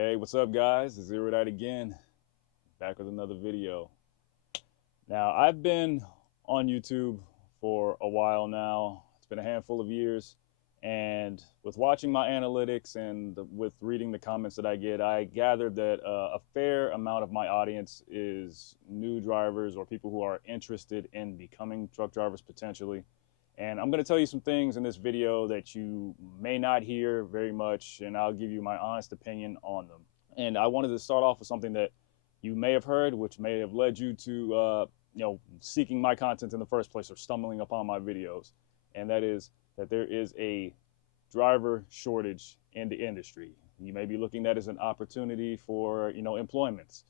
Hey, what's up, guys? It's Zero That again, back with another video. Now, I've been on YouTube for a while now. It's been a handful of years, and with watching my analytics and with reading the comments that I get, I gathered that a fair amount of my audience is new drivers or people who are interested in becoming truck drivers potentially. And I'm going to tell you some things in this video that you may not hear very much, and I'll give you my honest opinion on them. And I wanted to start off with something that you may have heard, which may have led you to, seeking my content in the first place or stumbling upon my videos. And that is that there is a driver shortage in the industry. You may be looking at it as an opportunity for, employment,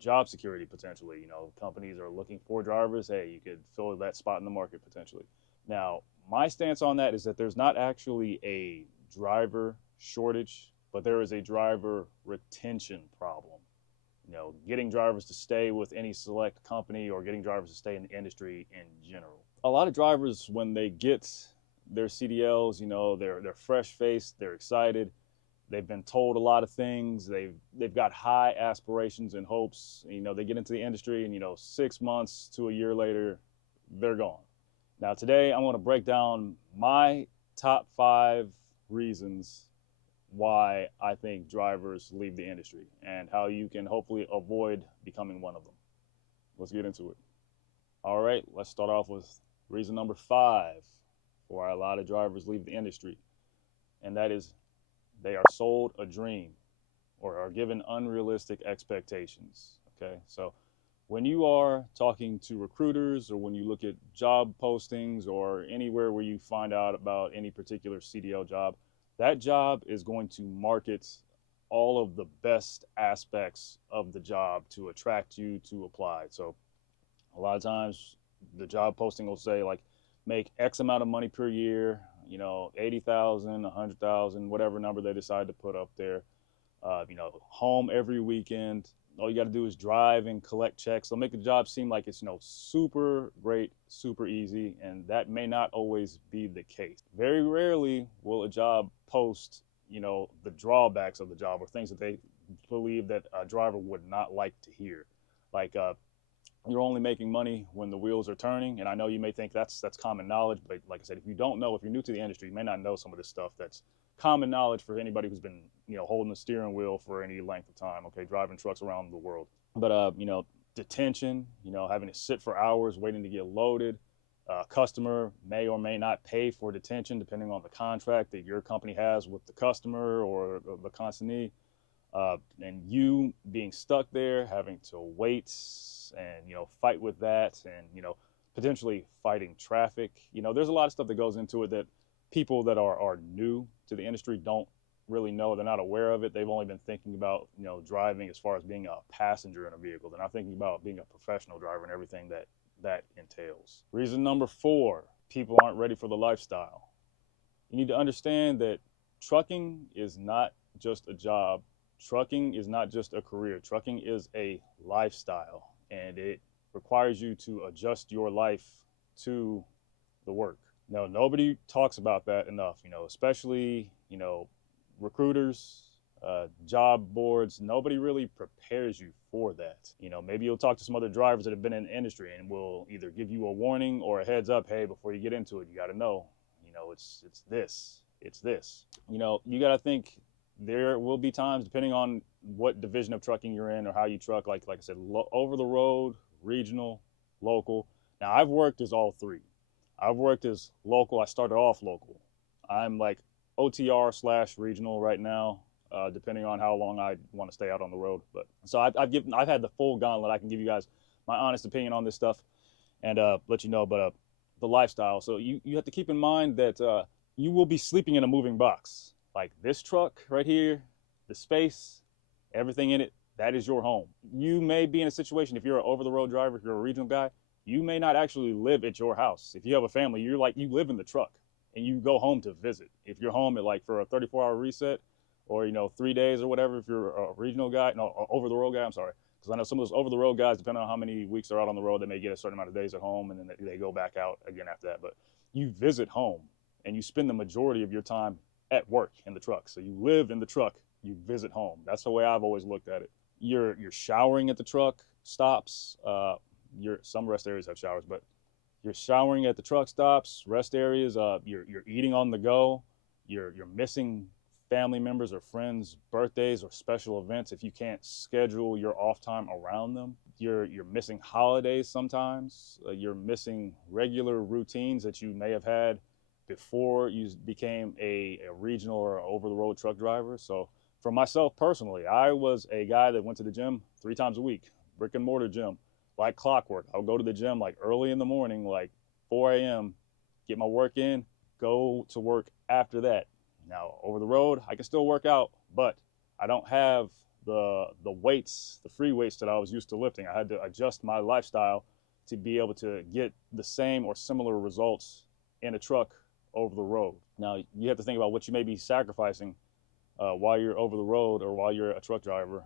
job security potentially. Companies are looking for drivers. Hey, you could fill that spot in the market potentially. Now, my stance on that is that there's not actually a driver shortage, but there is a driver retention problem. Getting drivers to stay with any select company or getting drivers to stay in the industry in general. A lot of drivers, when they get their CDLs, they're fresh-faced, they're excited. They've been told a lot of things. They've got high aspirations and hopes. They get into the industry and, 6 months to a year later, they're gone. Now, today, I'm going to break down my top 5 reasons why I think drivers leave the industry and how you can hopefully avoid becoming one of them. Let's get into it. All right, let's start off with reason number 5 for why a lot of drivers leave the industry, and that is they are sold a dream or are given unrealistic expectations. Okay, so when you are talking to recruiters or when you look at job postings or anywhere where you find out about any particular CDL job, that job is going to market all of the best aspects of the job to attract you to apply. So a lot of times the job posting will say like make X amount of money per year, 80,000, 100,000, whatever number they decide to put up there, home every weekend. All you got to do is drive and collect checks. They'll make the job seem like it's, super great, super easy, and that may not always be the case. Very rarely will a job post, the drawbacks of the job or things that they believe that a driver would not like to hear. Like, you're only making money when the wheels are turning, and I know you may think that's common knowledge, but like I said, if you don't know, if you're new to the industry, you may not know some of this stuff that's common knowledge for anybody who's been, holding the steering wheel for any length of time, okay, driving trucks around the world. But, detention, having to sit for hours waiting to get loaded. Customer may or may not pay for detention depending on the contract that your company has with the customer or the consignee. And you being stuck there, having to wait and, fight with that and, potentially fighting traffic. There's a lot of stuff that goes into it that people that are new to the industry don't really know. They're not aware of it. They've only been thinking about, driving as far as being a passenger in a vehicle. They're not thinking about being a professional driver and everything that entails. Reason number 4, people aren't ready for the lifestyle. You need to understand that trucking is not just a job. Trucking is not just a career. Trucking is a lifestyle, and it requires you to adjust your life to the work. Now, nobody talks about that enough, especially, recruiters, job boards. Nobody really prepares you for that. Maybe you'll talk to some other drivers that have been in the industry and will either give you a warning or a heads up. Hey, before you get into it, you got to know, it's this. You got to think there will be times, depending on what division of trucking you're in or how you truck, like I said, over the road, regional, local. Now, I've worked as all 3. I've worked as local. I started off local. I'm like OTR/regional right now, depending on how long I want to stay out on the road. But so I've had the full gauntlet. I can give you guys my honest opinion on this stuff and let you know. But the lifestyle. So you have to keep in mind that you will be sleeping in a moving box. Like this truck right here, the space, everything in it, that is your home. You may be in a situation, if you're an over-the-road driver, if you're a regional guy, you may not actually live at your house. If you have a family, you live in the truck and you go home to visit. If you're home at for a 34-hour reset or, 3 days or whatever, if you're a regional guy, no, over-the-road guy, I'm sorry. Because I know some of those over-the-road guys, depending on how many weeks they're out on the road, they may get a certain amount of days at home and then they go back out again after that. But you visit home and you spend the majority of your time at work in the truck. So you live in the truck you visit home. That's the way I've always looked at it. You're showering at the truck stops. Some rest areas have showers, but you're showering at the truck stops, rest areas. You're eating on the go. You're missing family members or friends' birthdays or special events if you can't schedule your off time around them. You're missing holidays sometimes. You're missing regular routines that you may have had before you became a regional or over the road truck driver. So for myself personally, I was a guy that went to the gym 3 times a week, brick and mortar gym, like clockwork. I would go to the gym like early in the morning, like 4 a.m., get my work in, go to work after that. Now over the road, I can still work out, but I don't have the weights, the free weights that I was used to lifting. I had to adjust my lifestyle to be able to get the same or similar results in a truck over the road. Now you have to think about what you may be sacrificing while you're over the road or while you're a truck driver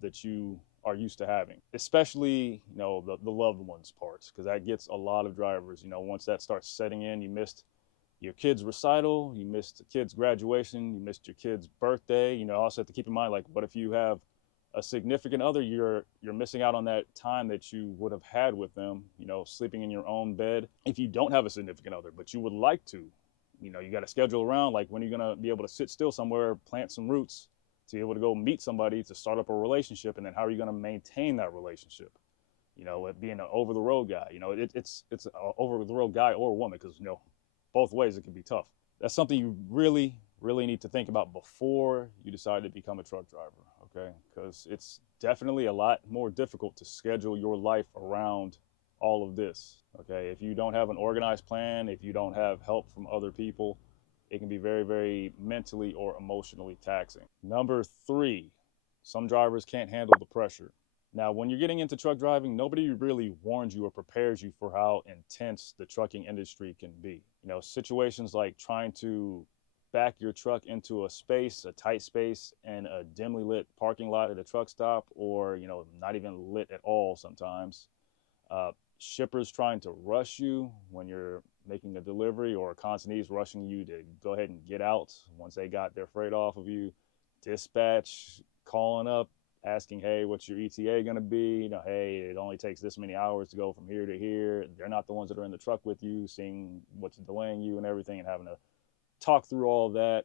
that you are used to having, especially the loved ones parts, because that gets a lot of drivers. Once that starts setting in, you missed your kid's recital, you missed the kid's graduation, you missed your kid's birthday. Also have to keep in mind, like, what if you have a significant other? You're missing out on that time that you would have had with them, sleeping in your own bed. If you don't have a significant other but you would like to, you got to schedule around, like, when are you going to be able to sit still somewhere, plant some roots to be able to go meet somebody, to start up a relationship, and then how are you going to maintain that relationship? It being an over the road guy, it's an over the road guy or woman, because both ways it can be tough. That's something you really need to think about before you decide to become a truck driver, okay? Because it's definitely a lot more difficult to schedule your life around all of this, okay? If you don't have an organized plan, if you don't have help from other people, it can be very, very mentally or emotionally taxing. Number 3, some drivers can't handle the pressure. Now, when you're getting into truck driving, nobody really warns you or prepares you for how intense the trucking industry can be. Situations like trying to back your truck into a tight space, and a dimly lit parking lot at a truck stop, or, not even lit at all sometimes. Shippers trying to rush you when you're making a delivery, or consignees rushing you to go ahead and get out once they got their freight off of you. Dispatch calling up, asking, hey, what's your ETA going to be? Hey, it only takes this many hours to go from here to here. They're not the ones that are in the truck with you, seeing what's delaying you and everything, and having to talk through all of that.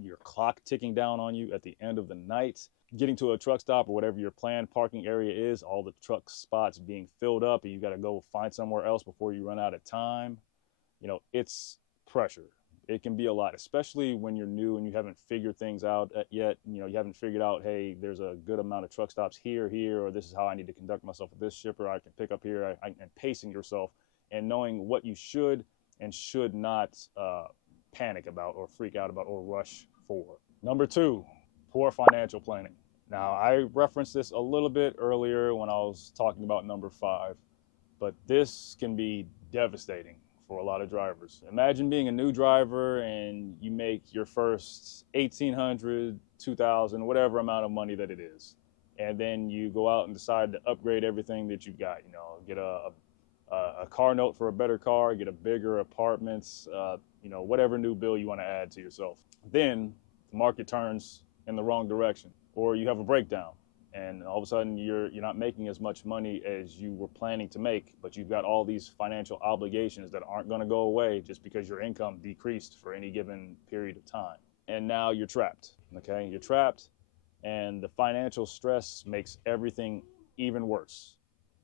Your clock ticking down on you at the end of the night. Getting to a truck stop or whatever your planned parking area is, all the truck spots being filled up, and you got to go find somewhere else before you run out of time. It's pressure. It can be a lot, especially when you're new and you haven't figured things out yet. You haven't figured out, hey, there's a good amount of truck stops here, or this is how I need to conduct myself with this shipper. I can pick up here, and pacing yourself and knowing what you should and should not panic about or freak out about or rush for. Number 2, poor financial planning. Now, I referenced this a little bit earlier when I was talking about number 5, but this can be devastating for a lot of drivers. Imagine being a new driver and you make your first $1,800, $2,000, whatever amount of money that it is. And then you go out and decide to upgrade everything that you've got, get a car note for a better car, get a bigger apartments, whatever new bill you want to add to yourself. Then the market turns in the wrong direction, or you have a breakdown, and all of a sudden you're not making as much money as you were planning to make, but you've got all these financial obligations that aren't going to go away just because your income decreased for any given period of time. And now you're trapped, okay? You're trapped, and the financial stress makes everything even worse.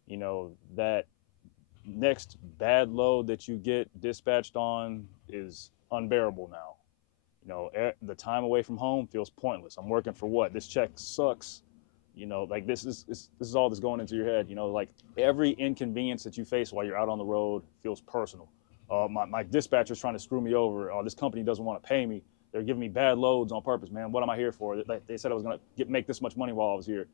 That next bad load that you get dispatched on is unbearable now. The time away from home feels pointless. I'm working for what? This check sucks. Like this is all that's going into your head. Like every inconvenience that you face while you're out on the road feels personal. My dispatcher's trying to screw me over. This company doesn't want to pay me. They're giving me bad loads on purpose, man. What am I here for? They said I was going to make this much money while I was here.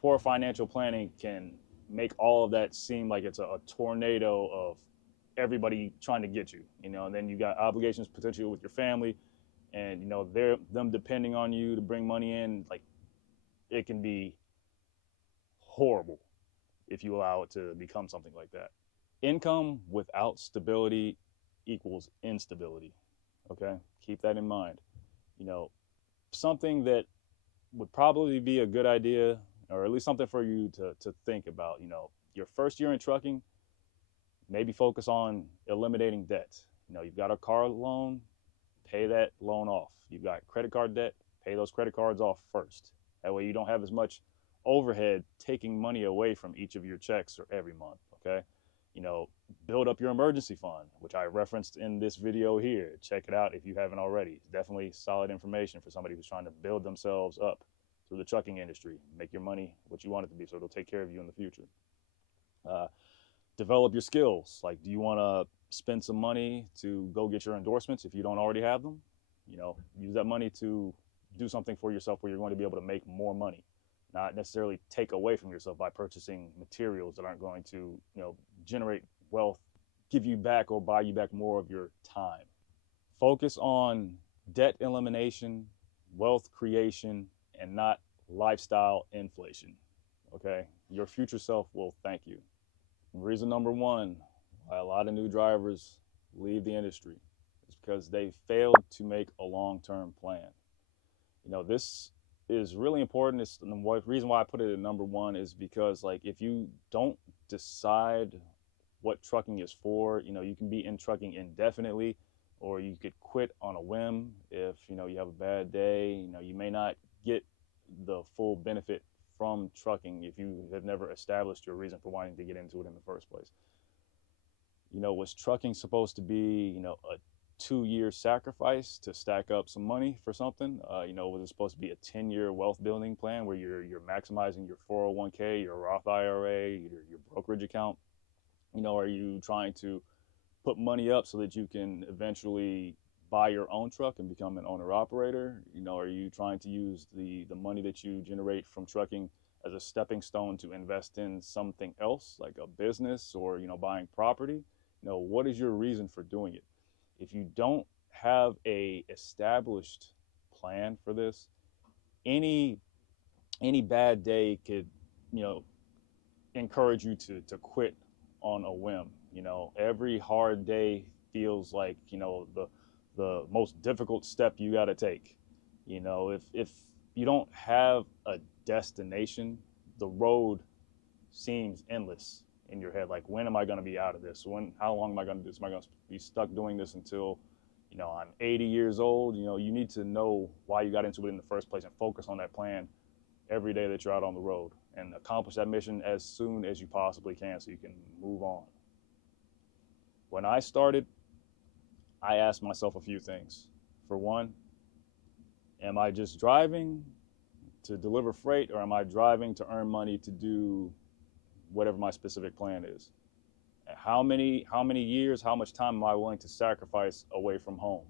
Poor financial planning can make all of that seem like it's a tornado of everybody trying to get you, and then you got obligations potentially with your family, and them depending on you to bring money in. Like, it can be horrible if you allow it to become something like that. Income without stability equals instability. Okay, keep that in mind. something that would probably be a good idea, or at least something for you to think about. Your first year in trucking, maybe focus on eliminating debt. You've got a car loan, pay that loan off. You've got credit card debt, pay those credit cards off first. That way you don't have as much overhead taking money away from each of your checks or every month. Okay. you know, Build up your emergency fund, which I referenced in this video here. Check it out if you haven't already. It's definitely solid information for somebody who's trying to build themselves up through the trucking industry. Make your money what you want it to be, so it'll take care of you in the future. Uh, Develop your skills. Like, do you want to spend some money to go get your endorsements if you don't already have them? Use that money to do something for yourself where you're going to be able to make more money, not necessarily take away from yourself by purchasing materials that aren't going to, generate wealth, give you back or buy you back more of your time. Focus on debt elimination, wealth creation, and not lifestyle inflation. Okay? Your future self will thank you. Reason number one why a lot of new drivers leave the industry is because they failed to make a long-term plan. This is really important. It's the reason why I put it at number one is because, like, if you don't decide what trucking is for, you can be in trucking indefinitely, or you could quit on a whim if you have a bad day. You may not get the full benefit from trucking if you have never established your reason for wanting to get into it in the first place. Was trucking supposed to be, a 2-year sacrifice to stack up some money for something? Was it supposed to be a 10-year wealth building plan where you're maximizing your 401k, your Roth IRA, your brokerage account? Are you trying to put money up so that you can eventually buy your own truck and become an owner operator? Are you trying to use the money that you generate from trucking as a stepping stone to invest in something else, like a business or, buying property? What is your reason for doing it? If you don't have a established plan for this, any bad day could, encourage you to quit on a whim. Every hard day feels like, the most difficult step you got to take. If you don't have a destination, the road seems endless in your head. Like, when am I going to be out of this? How long am I going to do this? Am I going to be stuck doing this until, I'm 80 years old? You need to know why you got into it in the first place and focus on that plan every day that you're out on the road and accomplish that mission as soon as you possibly can so you can move on. When I started, I asked myself a few things. For one, am I just driving to deliver freight, or am I driving to earn money to do whatever my specific plan is? How many years, how much time am I willing to sacrifice away from home?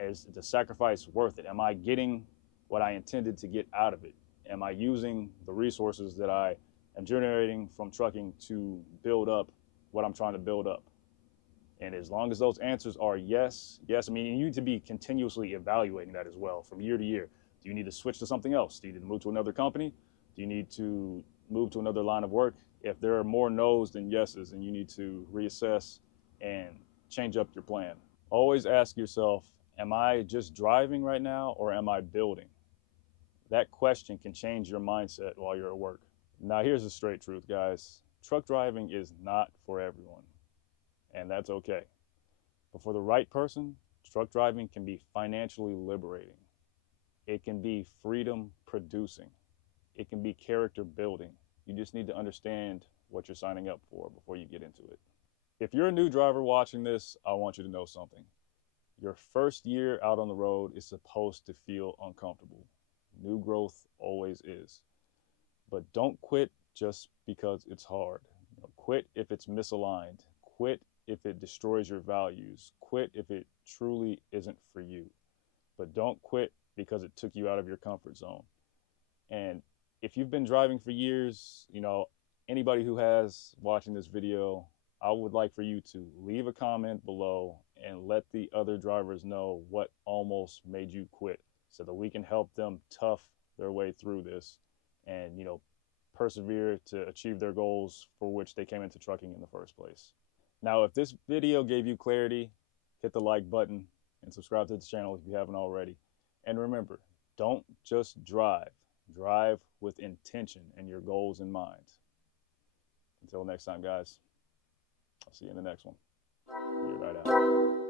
Is the sacrifice worth it? Am I getting what I intended to get out of it? Am I using the resources that I am generating from trucking to build up what I'm trying to build up? And as long as those answers are yes, I mean, you need to be continuously evaluating that as well from year to year. Do you need to switch to something else? Do you need to move to another company? Do you need to move to another line of work? If there are more no's than yeses, then you need to reassess and change up your plan. Always ask yourself, am I just driving right now, or am I building? That question can change your mindset while you're at work. Now, here's the straight truth, guys. Truck driving is not for everyone, and that's okay. But for the right person, truck driving can be financially liberating. It can be freedom producing. It can be character building. You just need to understand what you're signing up for before you get into it. If you're a new driver watching this, I want you to know something. Your first year out on the road is supposed to feel uncomfortable. New growth always is. But don't quit just because it's hard. Quit if it's misaligned. Quit if it destroys your values. Quit if it truly isn't for you. But don't quit because it took you out of your comfort zone. And if you've been driving for years, anybody who has watching this video, I would like for you to leave a comment below and let the other drivers know what almost made you quit, so that we can help them tough their way through this and, persevere to achieve their goals for which they came into trucking in the first place. Now, if this video gave you clarity, hit the like button and subscribe to this channel if you haven't already. And remember, don't just drive. Drive with intention and your goals in mind. Until next time, guys, I'll see you in the next one. Figure it out.